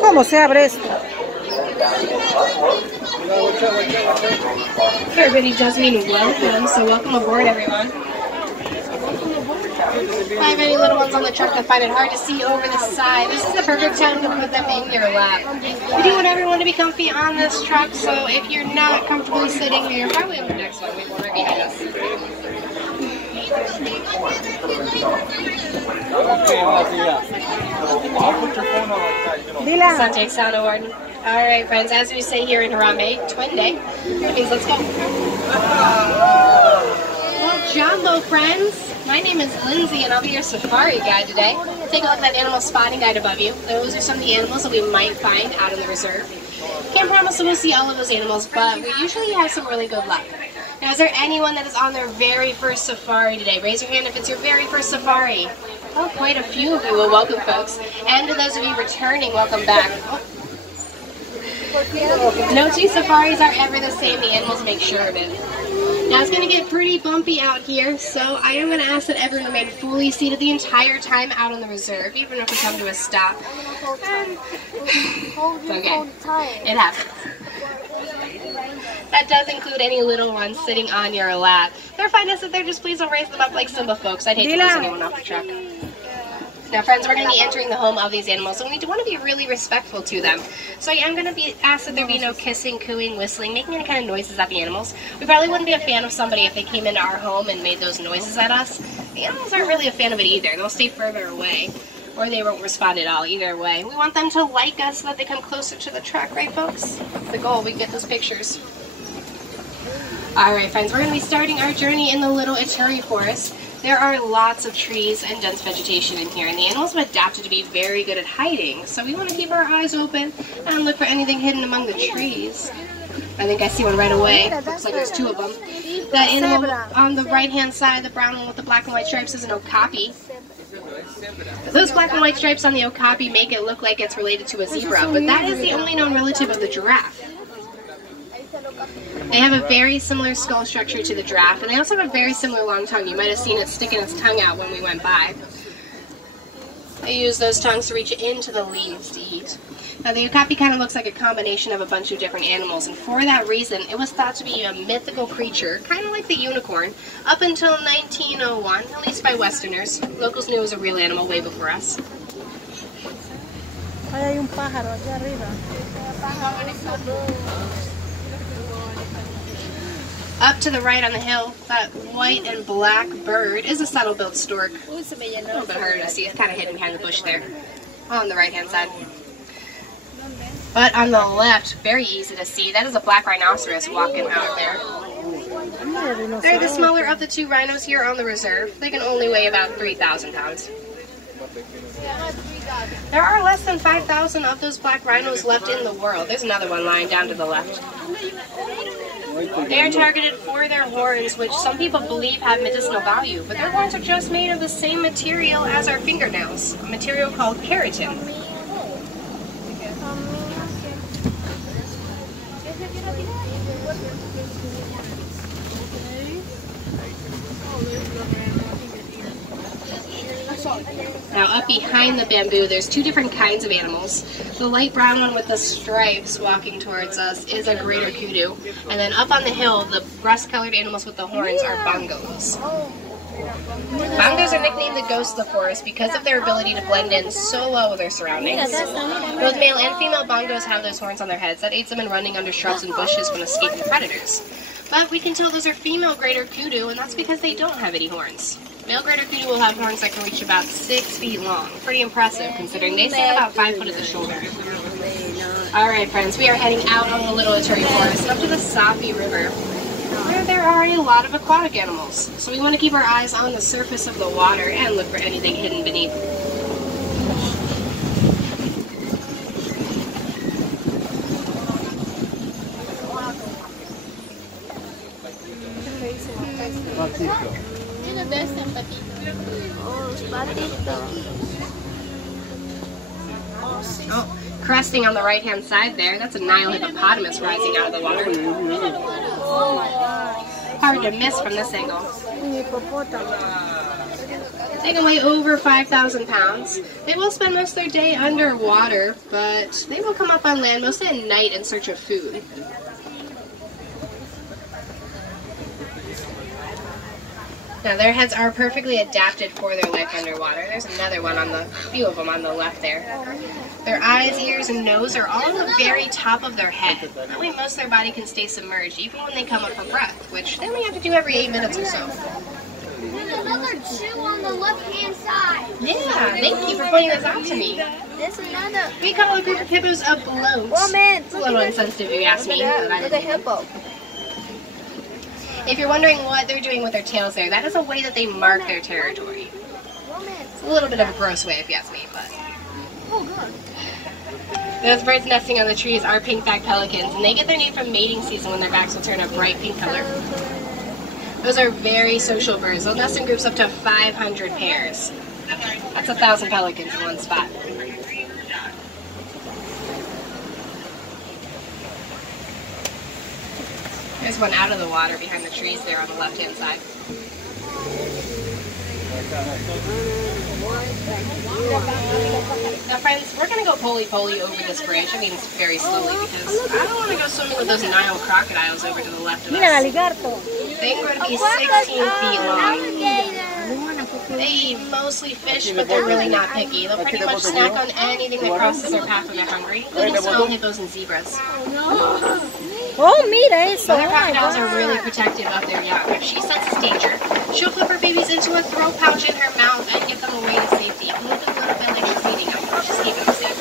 ¿Cómo se abre esto? Everybody does mean welcome, so welcome aboard, everyone. I have any little ones on the truck that find it hard to see over the side. This is the perfect time to put them in your lap. We do want everyone to be comfy on this truck, so if you're not comfortably sitting, you're probably in the next one. We want right behind us. Sante Sana Warden. Alright friends, as we say here in Harambe, twin day. That means let's go. Well, Jumbo friends, my name is Lindsay and I'll be your safari guide today. Take a look at that animal spotting guide above you. Those are some of the animals that we might find out in the reserve. Can't promise that we'll see all of those animals, but we usually have some really good luck. Now, is there anyone that is on their very first safari today? Raise your hand if it's your very first safari. Oh, quite a few of you. Well, welcome, folks. And to those of you returning, welcome back. Oh. No two safaris are ever the same. The animals make sure of it. Now, it's going to get pretty bumpy out here, so I am going to ask that everyone remain fully seated the entire time out on the reserve, even if we come to a stop. Okay, it happens. That does include any little ones sitting on your lap. They're fine to sit there, just please don't raise them up like Simba folks. I'd hate to lose anyone off the truck. Now friends, we're going to be entering the home of these animals, and we want to be really respectful to them. So I am going to be asked that there be no kissing, cooing, whistling, making any kind of noises at the animals. We probably wouldn't be a fan of somebody if they came into our home and made those noises at us. The animals aren't really a fan of it either. They'll stay further away, or they won't respond at all. Either way, we want them to like us so that they come closer to the truck, right folks? That's the goal. We get those pictures. Alright friends, we're going to be starting our journey in the Little Ituri Forest. There are lots of trees and dense vegetation in here, and the animals have adapted to be very good at hiding, so we want to keep our eyes open and look for anything hidden among the trees. I think I see one right away. Looks like there's two of them. That animal on the right-hand side, the brown one with the black and white stripes, is an okapi. Those black and white stripes on the okapi make it look like it's related to a zebra, but that is the only known relative of the giraffe. They have a very similar skull structure to the giraffe, and they also have a very similar long tongue. You might have seen it sticking its tongue out when we went by. They use those tongues to reach into the leaves to eat. Now the okapi kind of looks like a combination of a bunch of different animals, and for that reason it was thought to be a mythical creature, kind of like the unicorn, up until 1901, at least by Westerners. Locals knew it was a real animal way before us. Hay un pájaro allá arriba. Up to the right on the hill, that white and black bird is a saddle-billed stork. A little bit harder to see, it's kind of hidden behind the bush there, on the right-hand side. But on the left, very easy to see, that is a black rhinoceros walking out there. They're the smaller of the two rhinos here on the reserve. They can only weigh about 3,000 pounds. There are less than 5,000 of those black rhinos left in the world. There's another one lying down to the left. They are targeted for their horns, which some people believe have medicinal value, but their horns are just made of the same material as our fingernails, a material called keratin. Now up behind the bamboo, there's two different kinds of animals. The light brown one with the stripes walking towards us is a greater kudu. And then up on the hill, the rust-colored animals with the horns are bongos. Bongos are nicknamed the ghosts of the forest because of their ability to blend in so well with their surroundings. Both male and female bongos have those horns on their heads. That aids them in running under shrubs and bushes when escaping predators. But we can tell those are female greater kudu, and that's because they don't have any horns. Male greater kudu will have horns that can reach about 6 feet long. Pretty impressive considering they stand about 5 foot at the shoulder. Alright friends, we are heading out on the Little Ituri Forest and up to the Sapi River, where there are a lot of aquatic animals. So we want to keep our eyes on the surface of the water and look for anything hidden beneath. Oh, cresting on the right-hand side there, that's a Nile hippopotamus rising out of the water. Oh my God. Hard to miss from this angle. Un hipopótamo. They can weigh over 5,000 pounds. They will spend most of their day underwater, but they will come up on land mostly at night in search of food. Now their heads are perfectly adapted for their life underwater. There's another one on the, few of them on the left there. Their eyes, ears, and nose are all on the very top of their head. That way most of their body can stay submerged even when they come up for breath, which they only have to do every 8 minutes or so. There's another two on the left-hand side. Yeah, thank you for pointing this out to me. There's another. We call a group of hippos a bloat. Oh man, It's a little insensitive if you ask me. But I look at didn't. hippo. If you're wondering what they're doing with their tails there, that is a way that they mark their territory. It's a little bit of a gross way if you ask me, but... Oh god. Those birds nesting on the trees are pink-backed pelicans, and they get their name from mating season when their backs will turn a bright pink color. Those are very social birds. They'll nest in groups up to 500 pairs. That's 1,000 pelicans in one spot. There's one out of the water behind the trees there on the left-hand side. Now friends, we're going to go poly-poly over this bridge. I mean, it's very slowly because I don't want to go swimming with those Nile crocodiles over to the left of Mira el us. aligarto. They grow to be 16 feet long. They mostly fish, but they're really not picky. They'll pretty much snack on anything that crosses their path when they're hungry, including small hippos and zebras. Oh, mira eso. Mother crocodiles are really protective of their young. If she senses danger, she'll flip her babies into a throat pouch in her mouth and get them away to safety. And look at the little belly she's eating them. She's keeping them safe.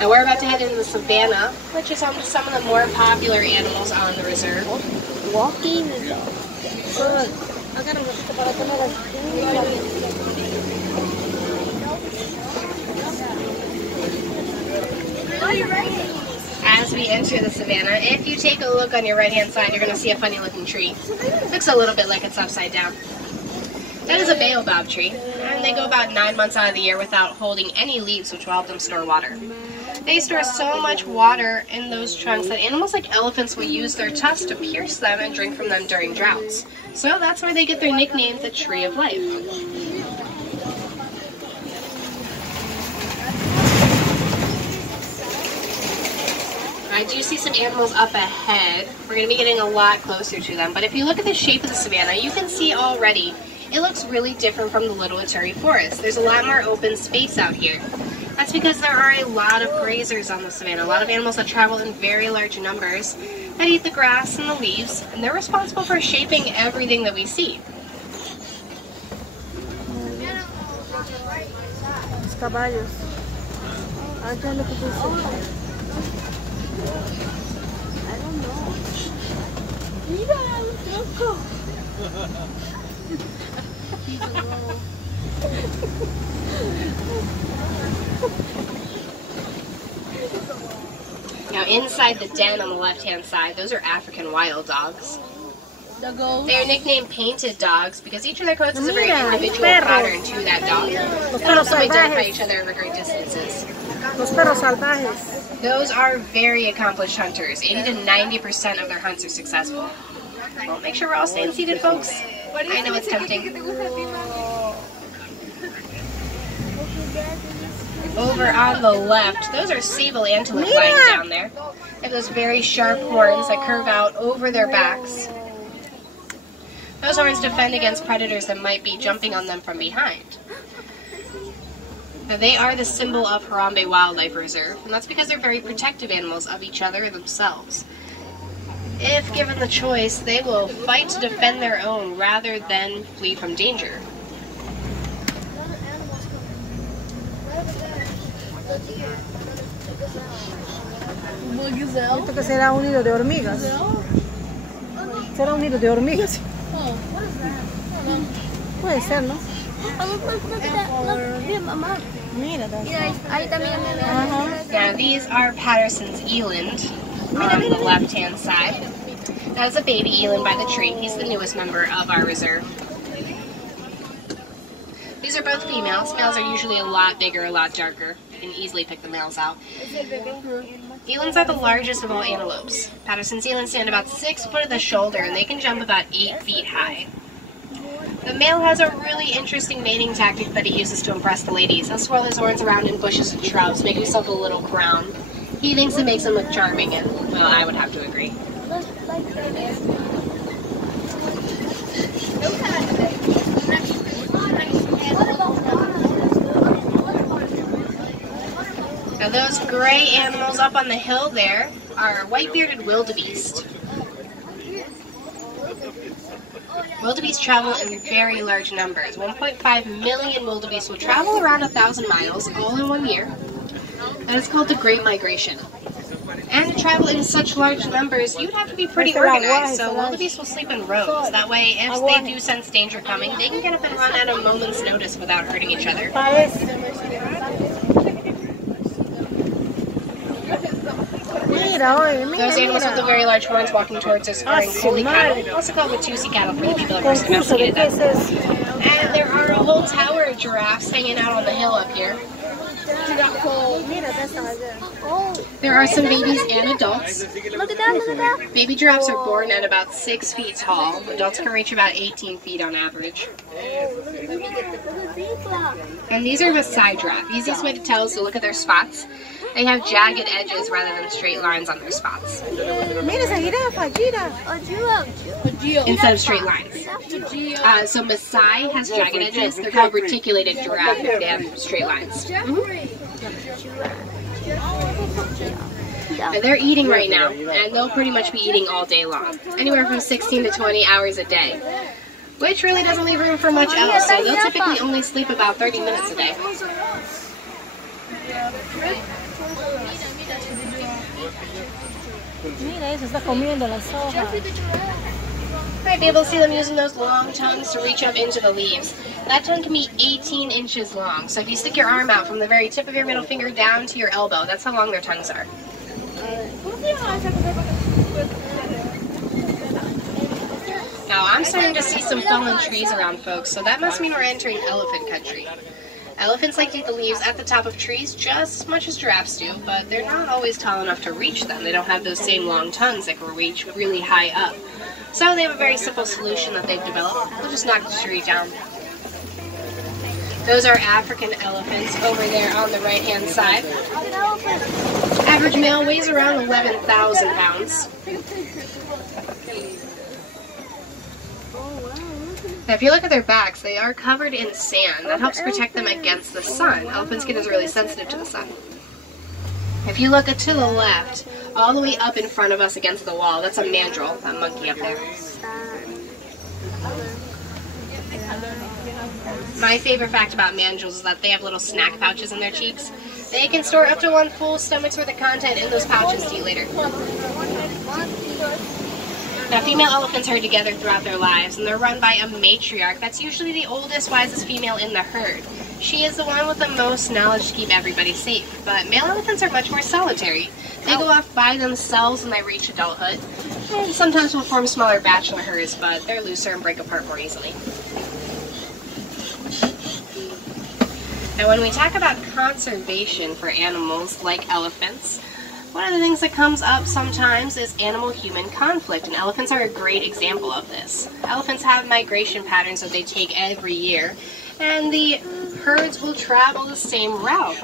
And we're about to head into the savannah, which is home to some of the more popular animals on the reserve. Walking. As we enter the savannah, if you take a look on your right-hand side, you're going to see a funny-looking tree. Looks a little bit like it's upside down. That is a baobab tree, and they go about 9 months out of the year without holding any leaves, which will help them store water. They store so much water in those trunks that animals like elephants will use their tusks to pierce them and drink from them during droughts. So that's where they get their nickname, the Tree of Life. I do see some animals up ahead. We're going to be getting a lot closer to them, but if you look at the shape of the savannah, you can see already it looks really different from the Little Ituri Forest. There's a lot more open space out here. That's because there are a lot of grazers on the savannah, a lot of animals that travel in very large numbers that eat the grass and the leaves, and they're responsible for shaping everything that we see. Los caballos. I don't know. Mira, loco. Now inside the den on the left-hand side, those are African wild dogs. They're nicknamed painted dogs because each of their coats is a very individual pattern to that dog. They also identify each other over great distances. Los perros salvajes. Those are very accomplished hunters. 80 to 90% of their hunts are successful. Well, make sure we're all staying seated, folks. I know it's tempting. Over on the left, those are sable antelope lying down there. They have those very sharp horns that curve out over their backs. Those horns defend against predators that might be jumping on them from behind. Now, they are the symbol of Harambe Wildlife Reserve, and that's because they're very protective animals of each other and themselves. If given the choice, they will fight to defend their own rather than flee from danger. Esto que será un nido de hormigas. Será un nido de hormigas. Puede ser, ¿no? Mira, Ahí también. Now these are Patterson's eland on the left-hand side. That is a baby eland by the tree. He's the newest member of our reserve. These are both females. Males are usually a lot bigger, a lot darker. You can easily pick the males out. Elands are the largest of all antelopes. Patterson's elands stand about 6 foot at the shoulder, and they can jump about 8 feet high. The male has a really interesting mating tactic that he uses to impress the ladies. He'll swirl his horns around in bushes and shrubs, make himself a little crown. He thinks it makes him look charming, and, well, I would have to agree. Now those gray animals up on the hill there are white-bearded wildebeest. Wildebeest travel in very large numbers. 1.5 million wildebeest will travel around 1,000 miles all in 1 year. That is called the Great Migration. And to travel in such large numbers, you'd have to be pretty organized, so wildebeest will sleep in rows. That way, if they do sense danger coming, they can get up and run at a moment's notice without hurting each other. Those animals with the very large horns walking towards us are holy cattle, also called Watusi cattle for the people that first domesticated them. And there are a whole tower of giraffes hanging out on the hill up here. There are some babies and adults. Look at that, look at that. Baby giraffes are born at about 6 feet tall. Adults can reach about 18 feet on average. And these are Maasai giraffe. Easiest way to tell is to look at their spots. They have jagged edges rather than straight lines on their spots. Instead of straight lines. So Maasai has jagged edges. They're called reticulated giraffe if they have straight lines. And they're eating right now, and they'll pretty much be eating all day long. Anywhere from 16 to 20 hours a day. Which really doesn't leave room for much else, so they'll typically only sleep about 30 minutes a day. Might be able to see them using those long tongues to reach up into the leaves. That tongue can be 18 inches long, so if you stick your arm out from the very tip of your middle finger down to your elbow, that's how long their tongues are. Now, I'm starting to see some fallen trees around, folks, so that must mean we're entering elephant country. Elephants like to eat the leaves at the top of trees just as much as giraffes do, but they're not always tall enough to reach them. They don't have those same long tongues that can reach really high up. So they have a very simple solution that they've developed. They'll just knock the tree down. Those are African elephants over there on the right-hand side. Average male weighs around 11,000 pounds. Now, if you look at their backs, they are covered in sand. That helps protect them against the sun. Elephant skin is really sensitive to the sun. If you look to the left, all the way up in front of us against the wall, that's a mandrill, that monkey up there. My favorite fact about mandrills is that they have little snack pouches in their cheeks. They can store up to 1 full stomach's worth of content in those pouches to eat later. Now, female elephants herd together throughout their lives, and they're run by a matriarch. That's usually the oldest, wisest female in the herd. She is the one with the most knowledge to keep everybody safe. But male elephants are much more solitary. They go off by themselves when they reach adulthood, and sometimes will form smaller bachelor herds, but they're looser and break apart more easily. Now, when we talk about conservation for animals like elephants, one of the things that comes up sometimes is animal-human conflict, and elephants are a great example of this. Elephants have migration patterns that they take every year, and the herds will travel the same route,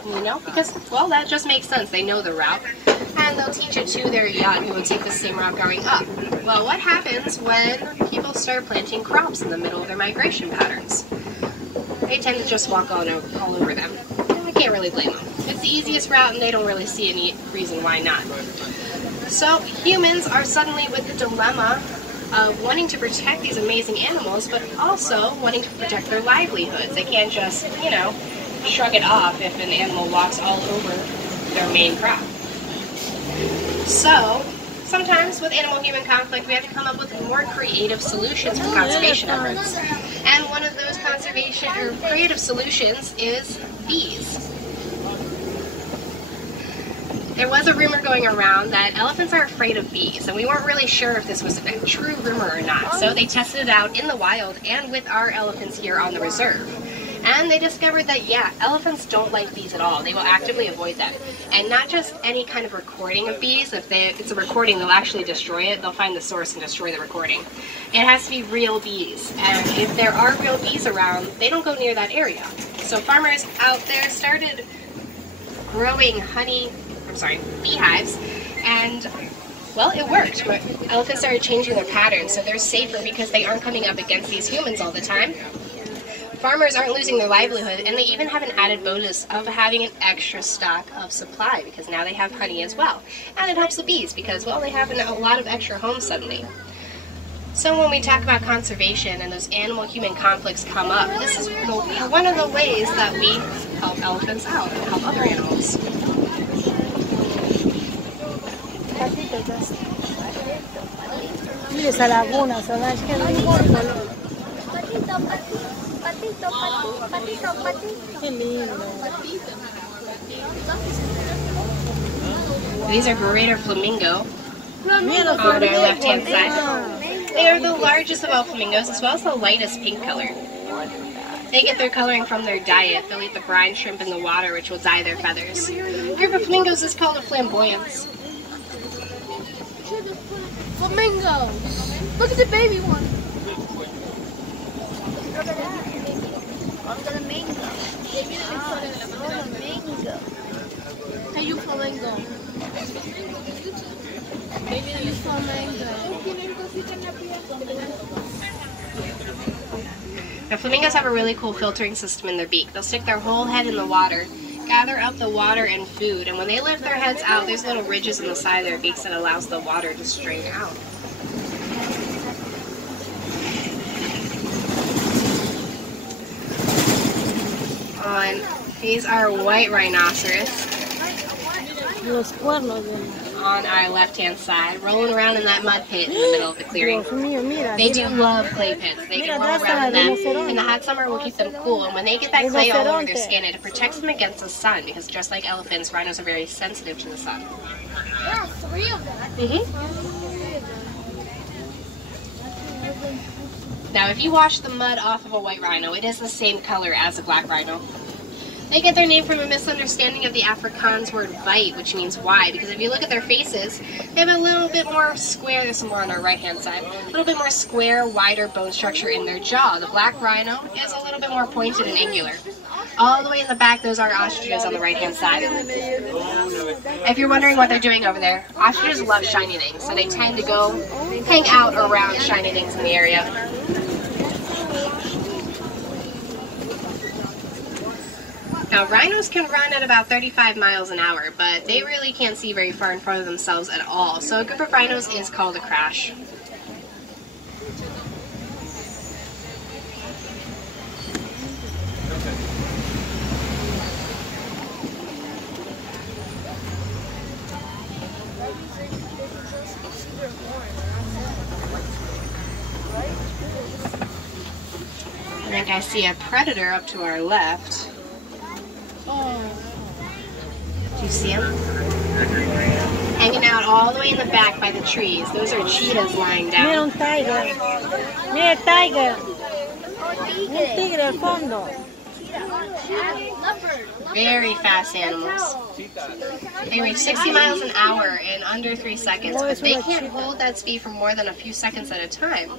because, well, that just makes sense. They know the route, and they'll teach it to their young who will take the same route going up. Well, what happens when people start planting crops in the middle of their migration patterns? They tend to just walk all over them. I can't really blame them. It's the easiest route, and they don't really see any reason why not. So humans are suddenly with the dilemma of wanting to protect these amazing animals, but also wanting to protect their livelihoods. They can't just, shrug it off if an animal walks all over their main crop. So sometimes with animal-human conflict, we have to come up with more creative solutions for conservation efforts. And one of those conservation or creative solutions is bees. There was a rumor going around that elephants are afraid of bees, and we weren't really sure if this was a true rumor or not. So they tested it out in the wild and with our elephants here on the reserve. And they discovered that, yeah, elephants don't like bees at all. They will actively avoid them. And not just any kind of recording of bees. If it's a recording, they'll actually destroy it. They'll find the source and destroy the recording. It has to be real bees. And if there are real bees around, they don't go near that area. So farmers out there started growing beehives, and well, it worked. But elephants started changing their patterns, so they're safer because they aren't coming up against these humans all the time. Farmers aren't losing their livelihood, and they even have an added bonus of having an extra stock of supply because now they have honey as well. And it helps the bees because, well, they have a lot of extra homes suddenly. So when we talk about conservation and those animal-human conflicts come up, this is one of the ways that we help elephants out and help other animals. Mire esa laguna, ¿sabes? Que no importa. Qué lindo. These are greater flamingo on our left-hand side. They are the largest of all flamingos, as well as the lightest pink color. They get their coloring from their diet. They'll eat the brine shrimp in the water, which will dye their feathers. A group of flamingos is called a flamboyance. Flamingos! Look at the baby one! Look at that! Flamingo. Flamingo. Hey, you flamingo. Baby, you flamingo. Now, flamingos have a really cool filtering system in their beak. They'll stick their whole head in the water, gather up the water and food, and when they lift their heads out, there's little ridges in the side of their beaks that allows the water to strain out. These are white rhinoceros on our left-hand side, rolling around in that mud pit in the middle of the clearing. They do love clay pits. They can roll around in them. In the hot summer, will keep them cool, and when they get that clay all over their skin, it protects them against the sun, because just like elephants, rhinos are very sensitive to the sun. Yeah, 3 of them. Now, if you wash the mud off of a white rhino, it is the same color as a black rhino. They get their name from a misunderstanding of the Afrikaans word bite, which means wide, because if you look at their faces, they have a little bit more square, there's some more on our right-hand side, a little bit more square, wider bone structure in their jaw. The black rhino is a little bit more pointed and angular. All the way in the back, those are ostriches on the right-hand side. If you're wondering what they're doing over there, ostriches love shiny things, so they tend to go hang out around shiny things in the area. Now, rhinos can run at about 35 miles an hour, but they really can't see very far in front of themselves at all, so a group of rhinos is called a crash. I think I see a predator up to our left. Do you see them? Hanging out all the way in the back by the trees. Those are cheetahs lying down. Mira un tiger. Mira el tiger. Un tigre al fondo. Very fast animals. They reach 60 miles an hour in under 3 seconds, but they can't hold that speed for more than a few seconds at a time.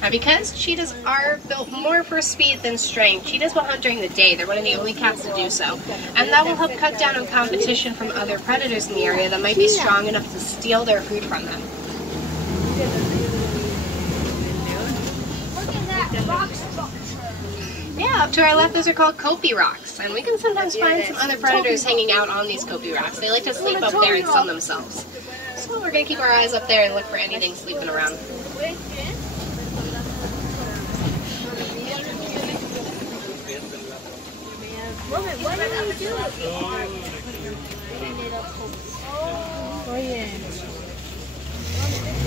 Now, because cheetahs are built more for speed than strength, cheetahs will hunt during the day. They're one of the only cats to do so. And that will help cut down on competition from other predators in the area that might be strong enough to steal their food from them. Look at that rocks. Yeah, up to our left, those are called kopi rocks. And we can sometimes find some other predators hanging out on these kopi rocks. They like to sleep up there and sun themselves. So we're going to keep our eyes up there and look for anything sleeping around. What did you do?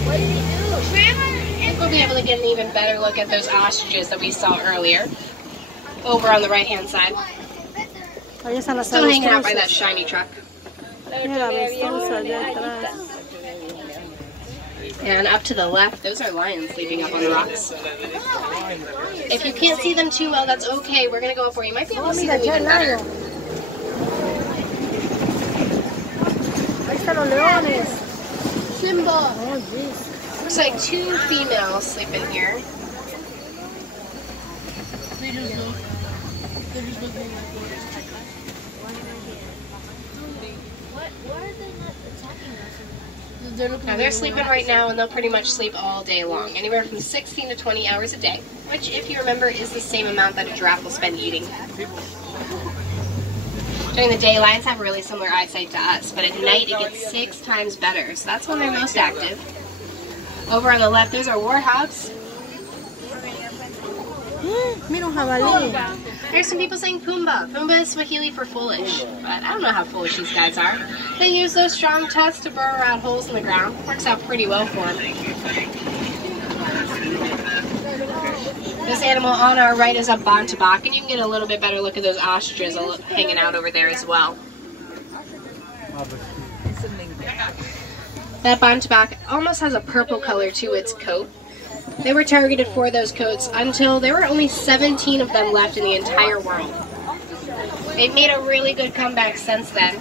What did he do? We'll be able to get an even better look at those ostriches that we saw earlier, over on the right-hand side. Ahí están las Still hanging out by avestruces. that shiny truck. Mira, avestruz allá atrás. And up to the left, those are lions sleeping up on the rocks. If you can't see them too well, that's okay. We're going to go up where you might be able to see them even better. Ahí están los leones. Simba. Oh, jeez. Looks like 2 females sleep in here. They just look. They're just looking like What are they not attacking us? Now they're sleeping right now, and they'll pretty much sleep all day long, anywhere from 16 to 20 hours a day, which, if you remember, is the same amount that a giraffe will spend eating. During the day, lions have really similar eyesight to us, but at night it gets 6 times better, so that's when they're most active. Over on the left, those are warthogs. Mira un jabalí. There's some people saying Pumbaa. Pumbaa is Swahili for foolish, but I don't know how foolish these guys are. They use those strong tusks to burrow around holes in the ground. Works out pretty well for them. This animal on our right is a bantabak, and you can get a little bit better look at those ostriches hanging out over there as well. That bantabak almost has a purple color to its coat. They were targeted for those coats until there were only 17 of them left in the entire world. They've made a really good comeback since then.